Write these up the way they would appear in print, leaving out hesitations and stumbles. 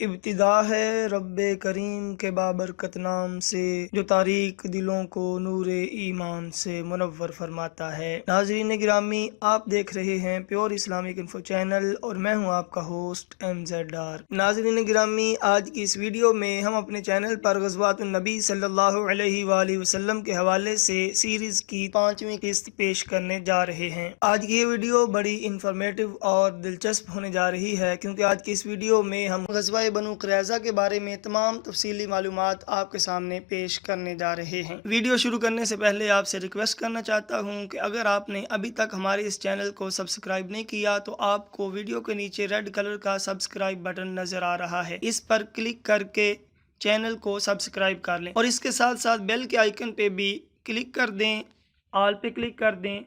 ابتدا ہے رب کریم کے بابرکت نام سے جو تاریک دلوں کو نور ایمان سے منور فرماتا ہے۔ ناظرین گرامی، آپ دیکھ رہے ہیں پیور اسلامک انفو چینل اور میں ہوں آپ کا ہوسٹ MZ۔ ناظرین گرامی، آج کی اس ویڈیو میں ہم اپنے چینل پر غزوات النبی صلی اللہ علیہ وآلہ وسلم کے حوالے سے سیریز کی 5ویں قسط پیش کرنے جا رہے ہیں۔ آج کی یہ ویڈیو بڑی انفارمیٹو اور دلچسپ ہونے جا رہی ہے کیونکہ آج کی اس ویڈیو میں ہم غزوہ بنو قریظہ کے بارے میں تمام تفصیلی معلومات آپ کے سامنے پیش کرنے جا رہے ہیں۔ ویڈیو شروع کرنے سے پہلے آپ سے ریکویسٹ کرنا چاہتا ہوں کہ اگر آپ نے ابھی تک ہمارے اس چینل کو سبسکرائب نہیں کیا تو آپ کو ویڈیو کے نیچے ریڈ کلر کا سبسکرائب بٹن نظر آ رہا ہے، اس پر کلک کر کے چینل کو سبسکرائب کر لیں اور اس کے ساتھ ساتھ بیل کے آئیکن پہ بھی کلک کر دیں، آل پہ کلک کر دیں۔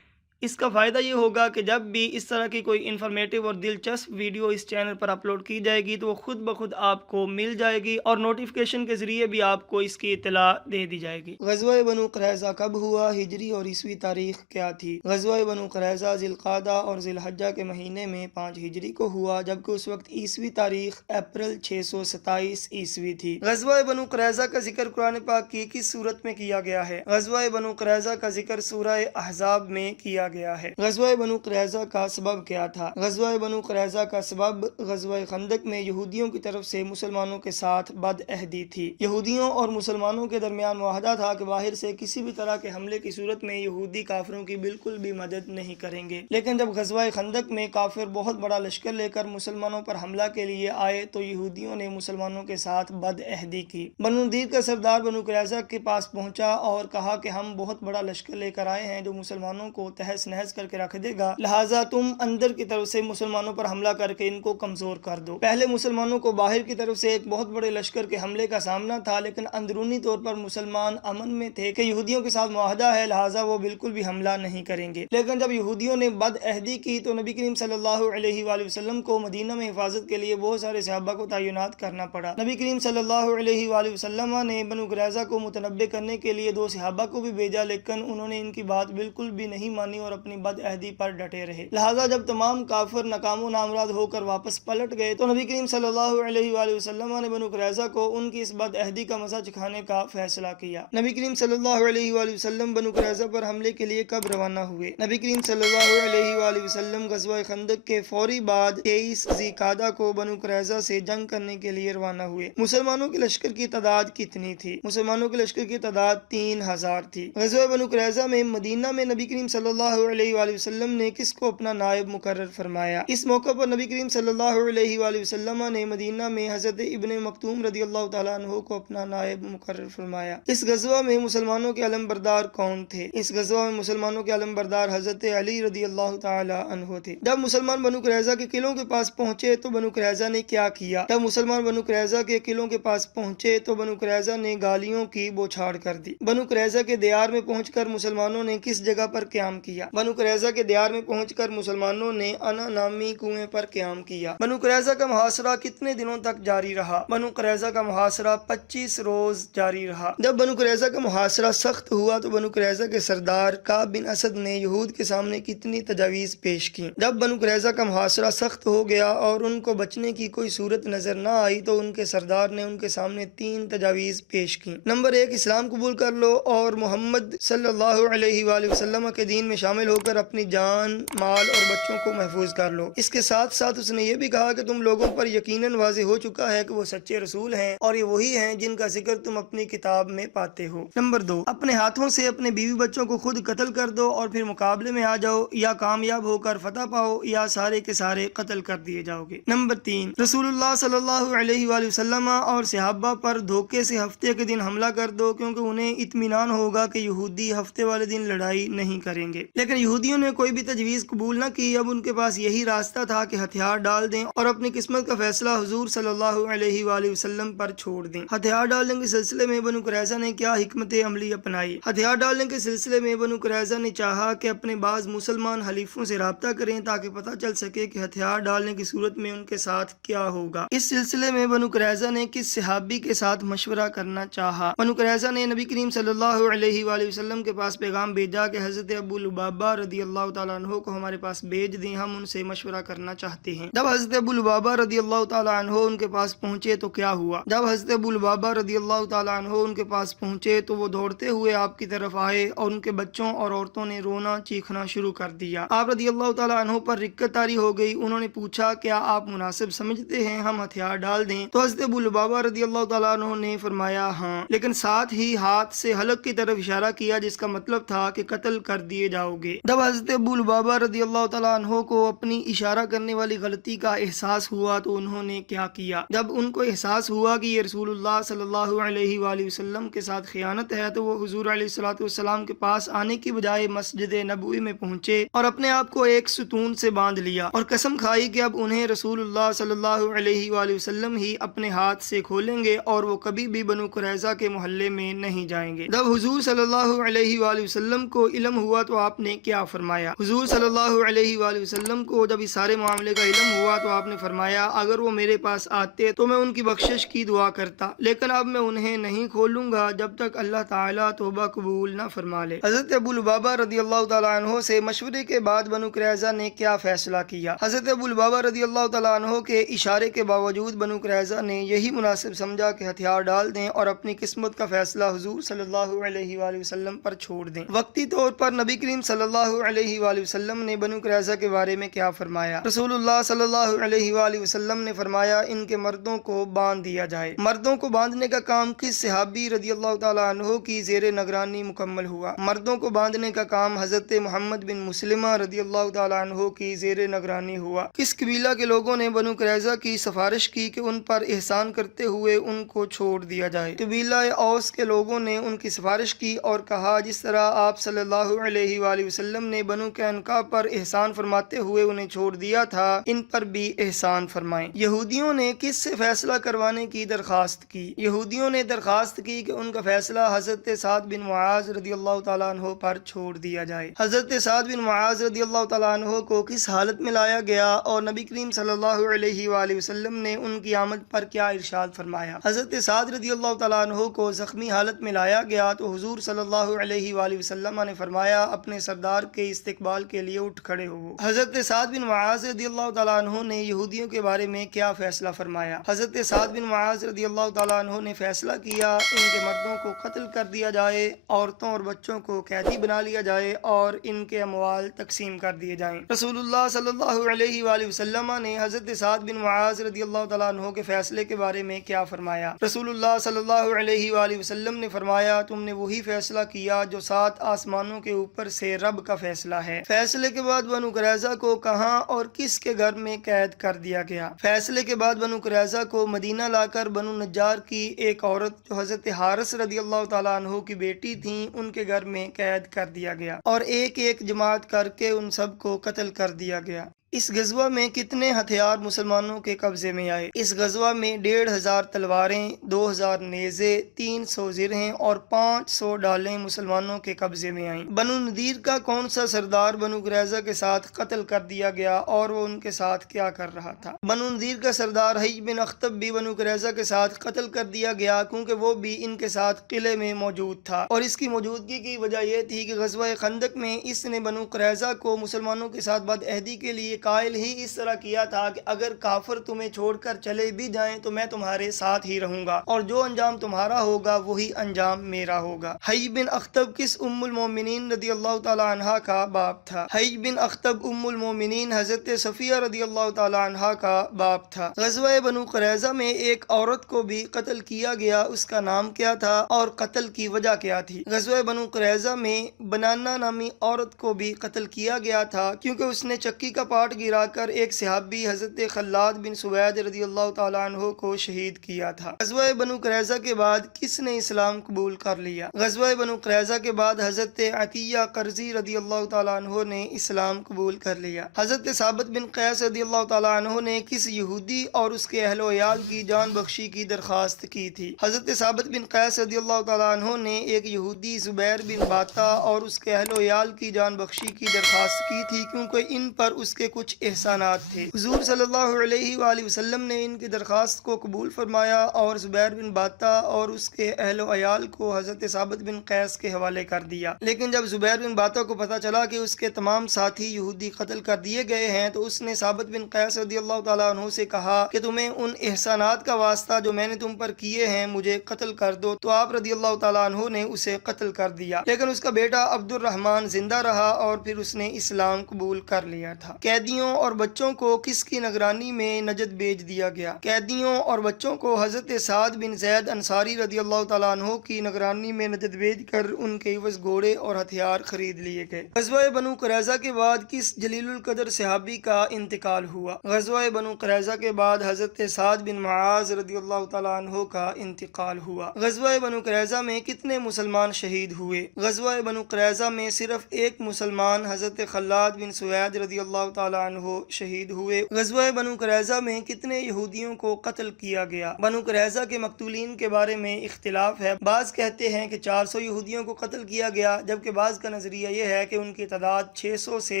اس کا فائدہ یہ ہوگا کہ جب بھی اس طرح کی کوئی انفارمیٹو اور دلچسپ ویڈیو اس چینل پر اپلوڈ کی جائے گی تو وہ خود بخود آپ کو مل جائے گی اور نوٹیفیکیشن کے ذریعے بھی آپ کو اس کی اطلاع دے دی جائے گی۔ غزوہ بنو قریظہ کب ہوا؟ ہجری اور عیسوی تاریخ کیا تھی؟ غزوہ بنو قریظہ ذی القعدہ اور ذی الحجہ کے مہینے میں 5 ہجری کو ہوا، جبکہ اس وقت عیسوی تاریخ اپریل 627 عیسوی تھی۔ غزوہ بنو قریظہ کا ذکر قرآن پاک کی کس صورت میں کیا گیا ہے؟ غزوہ بنو قریظہ کا ذکر سورہ احزاب میں کیا گیا ہے۔ غزوہ بنو قریظہ کا سبب کیا تھا؟ غزوہ بنو قریظہ کا سبب غزوہ خندق میں یہودیوں کی طرف سے مسلمانوں کے ساتھ بد عہدی تھی۔ یہودیوں اور مسلمانوں کے درمیان معاہدہ تھا کہ باہر سے کسی بھی طرح کے حملے کی صورت میں یہودی کافروں کی بالکل بھی مدد نہیں کریں گے، لیکن جب غزوہ خندق میں کافر بہت بڑا لشکر لے کر مسلمانوں پر حملہ کے لیے آئے تو یہودیوں نے مسلمانوں کے ساتھ بد عہدی کی۔ بنو نذیر کا سردار بنو قریظہ کے پاس پہنچا اور کہا کہ ہم بہت بڑا لشکر لے کر آئے ہیں جو مسلمانوں کو تہس نہس کر کے رکھ دے گا، لہٰذا تم اندر کی طرف سے مسلمانوں پر حملہ کر کے ان کو کمزور کر دو۔ پہلے مسلمانوں کو باہر کی طرف سے ایک بہت بڑے لشکر کے حملے کا سامنا تھا، لیکن اندرونی طور پر مسلمان امن میں تھے کہ یہودیوں کے ساتھ معاہدہ ہے، لہٰذا وہ بالکل بھی حملہ نہیں کریں گے۔ لیکن جب یہودیوں نے بد عہدی کی تو نبی کریم صلی اللہ علیہ وآلہ وسلم کو مدینہ میں حفاظت کے لیے بہت سارے صحابہ کو تعینات کرنا پڑا۔ نبی کریم صلی اللہ علیہ وآلہ وسلم نے بنو قریظہ کو متنبع کرنے کے لیے 2 صحابہ کو بھی بھیجا، لیکن انہوں نے ان کی بات بالکل بھی نہیں مانی اور اپنی بد عہدی پر ڈٹے رہے۔ لہٰذا جب تمام کافر ناکام و نامراد ہو کر واپس پلٹ گئے تو نبی کریم صلی اللہ علیہ وآلہ وسلم نے بنو قریظہ کو ان کی اس بد عہدی کا مزہ چکھانے کا فیصلہ کیا۔ نبی کریم صلی اللہ علیہ وآلہ وسلم بنو قریظہ پر حملے کے لیے کب روانہ ہوئے؟ نبی کریم صلی اللہ علیہ وآلہ وسلم غزوہ خندق کے فوری بعد 23 ذی القعدہ کو بنو قریظہ سے جنگ کرنے کے لیے روانہ ہوئے۔ مسلمانوں کے لشکر کی تعداد کتنی تھی؟ مسلمانوں کے لشکر کی تعداد 3000 تھی۔ غزوہ بنو قریظہ میں مدینہ میں نبی کریم صلی اللہ علیہ وآلہ وسلم نے کس کو اپنا نائب مقرر فرمایا؟ اس موقع پر نبی کریم صلی اللہ علیہ وآلہ وسلم نے مدینہ میں حضرت ابن مکتوم رضی اللہ تعالیٰ عنہ کو اپنا نائب مقرر فرمایا۔ اس غزوہ میں مسلمانوں کے علم بردار کون تھے؟ اس غزوہ میں مسلمانوں کے علم بردار حضرت علی رضی اللہ تعالیٰ عنہ تھے۔ جب مسلمان بنو قریظہ کے قلعوں کے پاس پہنچے تو بنو قریظہ نے کیا کیا؟ جب مسلمان بنو قریظہ کے قلعوں کے پاس پہنچے تو بنو قریظہ نے گالیوں کی بوچھاڑ کر دی۔ بنو قریظہ کے دیار میں پہنچ کر مسلمانوں نے کس جگہ پر قیام کیا؟ بنو قریظہ کے دیار میں پہنچ کر مسلمانوں نے انا نامی کنویں پر قیام کیا۔ بنو قریظہ کا محاصرہ کتنے دنوں تک جاری رہا؟ بنو قریظہ کا محاصرہ 25 روز جاری رہا۔ جب بنو قریظہ کا محاصرہ سخت ہوا تو بنو قریظہ کے سردار کعب بن اسد نے یہود کے سامنے کتنی تجاویز پیش کی؟ جب بنو قریظہ کا محاصرہ سخت ہو گیا اور ان کو بچنے کی کوئی صورت نظر نہ آئی تو ان کے سردار نے ان کے سامنے 3 تجاویز پیش کی۔ نمبر 1، اسلام قبول کر لو اور محمد صلی اللہ علیہ وآلہ وسلم کے دین میں شامل ہو کر اپنی جان، مال اور بچوں کو محفوظ کر لو۔ اس کے ساتھ ساتھ اس نے یہ بھی کہا کہ تم لوگوں پر یقیناً واضح ہو چکا ہے کہ وہ سچے رسول ہیں اور یہ وہی ہیں جن کا ذکر تم اپنی کتاب میں پاتے ہو۔ نمبر 2، اپنے ہاتھوں سے اپنے بیوی بچوں کو خود قتل کر دو اور پھر مقابلے میں آ جاؤ، یا کامیاب ہو کر فتح پاؤ یا سارے کے سارے قتل کر دیے جاؤ گے۔ نمبر 3، رسول اللہ صلی اللہ علیہ وآلہ وسلم اور صحابہ پر دھوکے سے ہفتے کے دن حملہ کر دو، کیونکہ انہیں اطمینان ہوگا کہ یہودی ہفتے والے دن لڑائی نہیں کریں گے۔ لیکن یہودیوں نے کوئی بھی تجویز قبول نہ کی۔ اب ان کے پاس یہی راستہ تھا کہ ہتھیار ڈال دیں اور اپنی قسمت کا فیصلہ حضور صلی اللہ علیہ وآلہ وسلم پر چھوڑ دیں۔ ہتھیار ڈالنے کے سلسلے میں بنو قریظہ نے کیا حکمت عملی اپنائی؟ ہتھیار ڈالنے کے سلسلے میں بنو قریظہ نے چاہا کہ اپنے بعض مسلمان حلیفوں سے رابطہ کریں تاکہ پتہ چل سکے کہ ہتھیار ڈالنے کی صورت میں ان کے ساتھ کیا ہوگا۔ اس سلسلے میں بنو قریظہ نے کس صحابی کے ساتھ مشورہ کرنا چاہا؟ بنو قریظہ نے نبی کریم صلی اللہ علیہ وآلہ وسلم کے پاس پیغام بھیجا کہ حضرت ابو لبابہ लुबाबा रदी अल्लाह ताला अन्हो को हमारे पास भेज दें, हम उनसे मशवरा करना चाहते हैं। जब हज़रत अबू लुबाबा रदी अल्लाह ताला अन्हो उनके पास पहुंचे तो क्या हुआ? जब हज़रत अबू लुबाबा रदी अल्लाह ताला अन्हो उनके पास पहुंचे तो वो दौड़ते हुए आपकी तरफ आए और उनके बच्चों और औरतों ने रोना चीखना शुरू कर दिया। आप रदी अल्लाह ताला अन्हो पर रिक्कत तारी हो गई। उन्होंने पूछा, क्या आप मुनासिब समझते हैं हम हथियार डाल दें? तो हज़रत अबू लुबाबा रदी अल्लाह ताला अन्हो ने फरमाया हाँ, लेकिन साथ ही हाथ से हलक की तरफ इशारा किया जिसका मतलब था कि कत्ल कर दिए जाओगे। जब हज़रत अबू लुबाबा रदी अल्लाह ताला अन्हो को अपनी इशारा करने वाली गलती का एहसास हुआ तो उन्होंने क्या किया? जब उनको एहसास हुआ कि ये रसूलुल्लाह सल्लल्लाहु अलैहि वसल्लम के साथ खियानत है तो वो हुजूर अलैहिस्सलातु वस्सलाम के पास आने की बजाय मस्जिद नबवी में पहुंचे और अपने आप को एक सुतून से बांध लिया और कसम खाई कि अब उन्हें रसूलुल्लाह सल्लल्लाहु अलैहि वसल्लम ही अपने हाथ से खोलेंगे और वो कभी भी बनु कुरैज़ा के मोहल्ले में नहीं जाएंगे। जब हुजूर सल्लल्लाहु अलैहि वसल्लम को इल्म हुआ तो आपने क्या फरमाया? हुजूर सल्लल्लाहु अलैहि वसल्लम को जब इस सारे मामले का इल्म हुआ तो आपने फरमाया, अगर वो मेरे पास आते तो मैं उनकी बख्शिश की दुआ करता, लेकिन अब मैं उन्हें नहीं खोलूंगा जब तक अल्लाह ताला तौबा कबूल न फरमा ले। हज़रत अबू लुबाबा रदी अल्लाह ताला अन्हो से मशवरे के बाद बनु कुरैज़ा ने क्या फैसला किया? हज़रत अबू लुबाबा रदी अल्लाह ताला अन्हो के इशारे के बावजूद बनु कुरैज़ा ने यही मुनासिब समझा कि हथियार डाल दें और अपनी किस्मत का फैसला हुजूर सल्लल्लाहु अलैहि वसल्लम पर छोड़ दें। वक्ती तौर पर नबी करीम सल्लल्लाहु अलैहि वसल्लम ने बनु कुरैज़ा के बारे में क्या फरमाया? रसूलुल्लाह सल्लल्लाहु अलैहि वसल्लम ने फरमाया, इनके मर्दों को बांध दिया जाए। मर्दों को बांधने का काम किस सहाबी रदी अल्लाह ताला अन्हो की ज़ेरे निगरानी मुकम्मल हुआ? मर्दों को बांधने का काम हज़रत मोहम्मद बिन मुस्लिमा रदी अल्लाह ताला अन्हो की ज़ेरे निगरानी हुआ। किस कबीला के लोगों ने बनु कुरैज़ा की सिफारिश की कि उन पर एहसान करते हुए उनको छोड़ दिया जाए? कबीला औस के लोगों ने उनकी सिफारिश की और कहा, जिस तरह आप सल्लल्लाहु अलैहि वसल्लम ने बनु कैनुका पर एहसान फरमाते हुए उन्हें छोड़ दिया था, इन पर भी एहसान फरमाएं। यहूदियों ने किससे फैसला करवाने की दरखास्त की? यहूदियों ने दरखास्त की कि उनका फैसला हज़रत साद बिन मुआज़ रदी अल्लाह ताला अन्हो पर छोड़ दिया जाए। हज़रत साद बिन मुआज़ रदी अल्लाह ताला अन्हो को किस हालत में लाया गया और नबी करीम सल्लल्लाहु अलैहि वसल्लम ने उनकी आमद पर क्या इरशाद फरमाया? हज़रत साद रदी अल्लाह ताला अन्हो को ज़ख्मी हालत में लाया गया तो हुजूर सल्लल्लाहु अलैहि वसल्लम ने फरमाया, अपने सरदार के इस्तकबाल के लिए उठ खड़े हो। हज़रत साद बिन मुआज़ रदी अल्लाह ताला अन्हो ने यहूदियों के बारे में क्या फैसला फरमाया? हज़रत साद बिन मुआज़ रदी अल्लाह ताला अन्हो ने फैसला किया, इनके मर्दों को कत्ल कर दिया जाए, औरतों और बच्चों को कैदी बना लिया जाए और इनके अमवाल तकसीम कर दिए जाएं। रसूलुल्लाह सल्लल्लाहु अलैहि वसल्लम ने हज़रत साद बिन मुआज़ रदी अल्लाह ताला अन्हो के फैसले के बारे में क्या फरमाया? रसूलुल्लाह सल्लल्लाहु अलैहि वसल्लम ने फरमाया, तुमने वही फैसला किया जो 7 आसमानों के ऊपर से रब का फैसला है। फैसले के बाद बनु कुरैज़ा को कहां और किसके घर में कैद कर दिया गया? फैसले के बाद बनु कुरैज़ा को मदीना लाकर बनु नज्जार की एक औरत जो हज़रत हारिस रदी अल्लाह ताला अन्हो की बेटी थी, उनके घर में कैद कर दिया गया और एक एक जमात करके उन सब को कत्ल कर दिया गया। इस गज़वा में कितने हथियार मुसलमानों के कब्जे में आए? इस गज़वा में 1500 तलवारें, 2000 नेज़े, 300 ज़िरहें और 500 डालें मुसलमानों के कब्जे में आईं। बनु नदीर का कौन सा सरदार बनु कुरैज़ा के साथ कत्ल कर दिया गया और वो उनके साथ क्या कर रहा था? बनु नदीर का सरदार हय्य बिन अख्तब भी बनु कुरैज़ा के साथ कत्ल कर दिया गया क्योंकि वो भी इनके साथ किले में मौजूद था और इसकी मौजूदगी की वजह यह थी कि गज़वा खंदक में इसने बनु कुरैज़ा को मुसलमानों के साथ बदअहदी के लिए कायल ही इस तरह किया था कि अगर काफिर तुम्हें छोड़कर चले भी जाएं तो मैं तुम्हारे साथ ही रहूंगा और जो अंजाम तुम्हारा होगा वही अंजाम मेरा होगा। हय्य बिन अख्तब किस उम्मुल मोमिनीन रदी अल्लाह ताला अन्हा का बाप था? हय्य बिन अख्तब उम्मुल मोमिनीन हजरत सफिया रदी अल्लाह ताला अन्हा का बाप था। ग़ज़वा बनु कुरैज़ा में एक औरत को भी कत्ल किया गया, उसका नाम क्या था और कत्ल की वजह क्या थी? ग़ज़वा बनु कुरैज़ा में बनाना नामी औरत को भी कत्ल किया गया था क्योंकि उसने चक्की का पाट गिराकर एक सहाबी हज़रत खल्लाद बिन सुवैद रज़ी अल्लाह ताला अन्हु को शहीद किया था। ग़ज़वा बनु कुरैज़ा के बाद किसने इस्लाम कबूल कर लिया? ग़ज़वा बनु कुरैज़ा के बाद हज़रत अतिया कर्ज़ी रज़ी अल्लाह ताला अन्हु ने इस्लाम कबूल कर लिया। हज़रत साबित बिन कैस रज़ी अल्लाह ताला अन्हु ने किस यहूदी और उसके अहलो याल की जान बख्शी की दरख्वास्त की थी? हज़रत साबित बिन कैस रज़ी अल्लाह ताला अन्हु ने एक यहूदी ज़ुबैर बिन बाता और उसके अहलो याल की जान बख्शी की दरख्वास्त की थी क्योंकि इन पर उसके कुछ एहसानात थे। हुजूर सल्लल्लाहु अलैहि वसल्लम ने इनकी दरख्वास्त को कबूल फरमाया और जुबैर बिन बाता और उसके अहलो अयाल को हजरत साबित बिन कैस के हवाले कर दिया। लेकिन जब जुबैर बिन बाता को पता चला कि उसके तमाम साथी यहूदी कत्ल कर दिए गए हैं तो उसने साबित बिन कैस रदियल्लाहु ताला अन्हु से कहा कि तुम्हें उन एहसानात का वास्ता जो मैंने तुम पर किए हैं मुझे कत्ल कर दो। तो आप रदियल्लाहु ताला अन्हु ने उसे कत्ल कर दिया, लेकिन उसका बेटा अब्दुर रहमान जिंदा रहा और फिर उसने इस्लाम कबूल कर लिया था। कैदियों और बच्चों को किसकी निगरानी में नजद भेज दिया गया? कैदियों और बच्चों को हजरत साद बिन जैद अंसारी रदियल्लाहु ताला अन्हु की निगरानी में नजद भेज कर उनके इवज घोड़े और हथियार खरीद लिए गए। ग़ज़वा बनु क़ुरैज़ा के बाद किस जलीलुल क़द्र सहाबी का इंतकाल हुआ? ग़ज़वा बनु क़ुरैज़ा के बाद हजरत साद बिन मुआज़ रदियल्लाहु ताला अन्हु का इंतकाल हुआ। ग़ज़वा बनु क़ुरैज़ा में कितने मुसलमान शहीद हुए? ग़ज़वा बनु क़ुरैज़ा में सिर्फ एक मुसलमान हजरत खल्लाद बिन सुवैद रदियल्लाहु ताला अन्हु शहीद हुए। ग़ज़वा बनु क़ुरैज़ा में कितने यहूदियों को कत्ल किया गया? बनु क़ुरैज़ा के मक़तूलीन के बारे में इख्तिलाफ है। बाज़ कहते हैं कि 400 यहूदियों को कत्ल किया गया, जबकि बाज़ का नजरिया यह है कि उनकी तादाद 600 से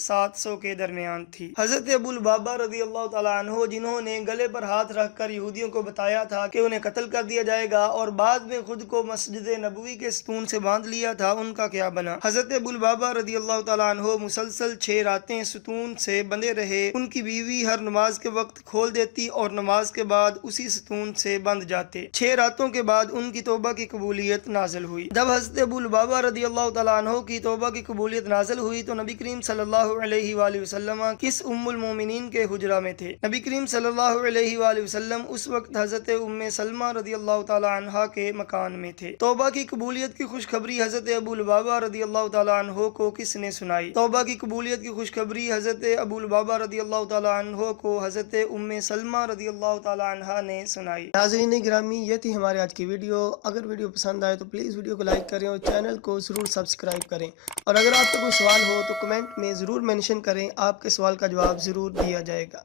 700 के दरमियान थी। हजरत अबू लुबाबा रदियल्लाहु ताला अन्हु जिन्होंने गले पर हाथ रखकर यहूदियों को बताया था कि उन्हें कत्ल कर दिया जाएगा और बाद में खुद को मस्जिद नबवी के सतून से बांध लिया था, उनका क्या बना? हजरत अबू लुबाबा रदियल्लाहु ताला अन्हु मुसलसल 6 रातें सतून से बंधे रहे। उनकी बीवी हर नमाज के वक्त खोल देती और नमाज के बाद उसी सतून से बंध जाते। 6 रातों के बाद उनकी तौबा की कबूलियत नाजिल हुई। जब हजरत अबू लुबाबा रदियल्लाहु ताला अन्हु की तौबा की कबूलियत नाजिल हुई तो नबी करीम सल्लल्लाहु अलैहि वसल्लम किस उम्मुल मोमिनीन के हुजरा में थे? नबी करीम सल्लल्लाहु अलैहि वसल्लम उस वक्त हजरत उम्मे सलमा रदियल्लाहु ताला अन्हा के मकान में थे। तौबा की कबूलियत की खुशखबरी हजरत अबू लुबाबा रदियल्लाहु ताला अन्हु को किसने सुनाई? तौबा की कबूलियत की खुशखबरी हजरत अबू लुबाबा रदियल्लाहु ताला अन्हु को हजरत उम्मे सलमा रदियल्लाहु ताला अन्हा ने सुनाई। नाज़रीन गिरामी, ये थी हमारे आज की वीडियो। अगर वीडियो पसंद आए तो प्लीज़ वीडियो को लाइक करें और चैनल को ज़रूर सब्सक्राइब करें। और अगर आपका कोई सवाल हो तो कमेंट में ज़रूर मेंशन करें, आपके सवाल का जवाब ज़रूर दिया जाएगा।